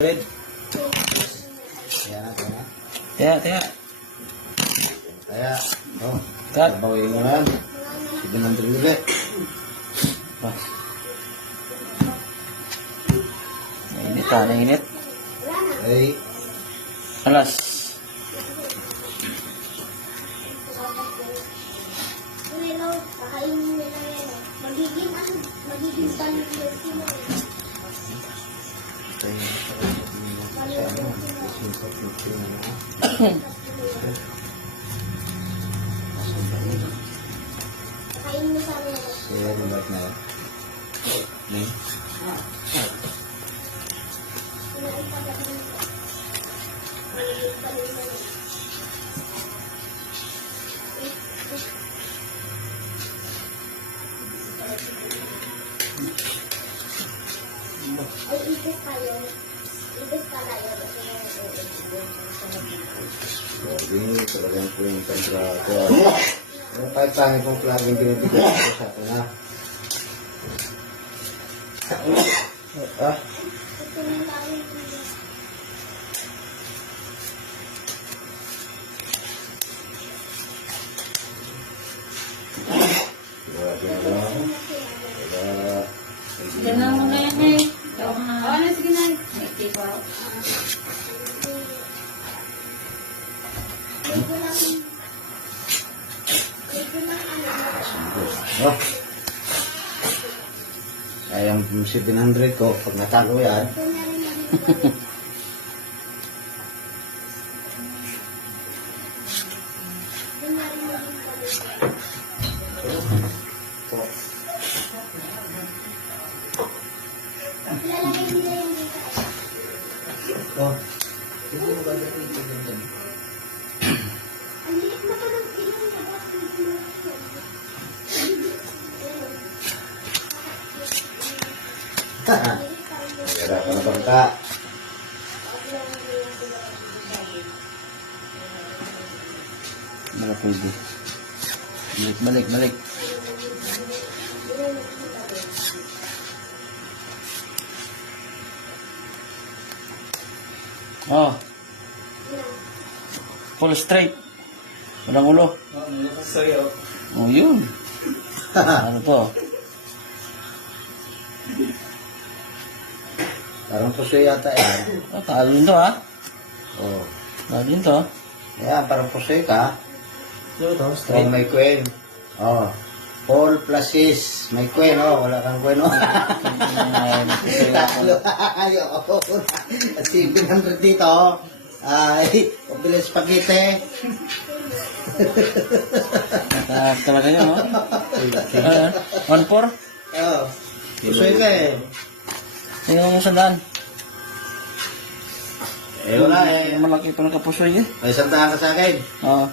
Red. Kaya. Oh. Cut. Babawiin mo lang. Sige ng ulit. Ah. Nainit ha, nainit. Okay. Alas. Kaya lumbat na yan. Ay, ibig tayo. Ibig tayo. Grabe, talagang po yung kontrako. Ano pa yung pangit kong plugin binibigay ko sa atin, ha? Ah, Ito na tayo. grabe na lang. Wala. Sige na mo na yan eh. Ikaw na. Oo na, sige na. Hindi ko. Oh. Kaya yung 700 ko, pag natago yan, Lalagay nila yung dito. oh, hindi mo ba dito dyan? Ang liit na pa ng ilang labas. Kaya ka na bangka. Malapudi. Balik. Oh. Full straight. Walang ulo. Oh, yun. Ano to? Parang puso yata yan. Ah, talo din to ha. Oh. Talo din to. Yan, parang puso ka. Ito to, Oh, may queen. Oh. Paul plus sis. May queen, oh. Wala kang queen, oh. Tatlo. Ayoko. At 700 dito. Ay, pabili spaghetti. Talaga yun, no? 1-4? Oh. Pusoy ka eh. Yung sandaan. Eh, wala eh. Malaki ito nagkapusoy eh. May sandahan ka sa akin. Oo.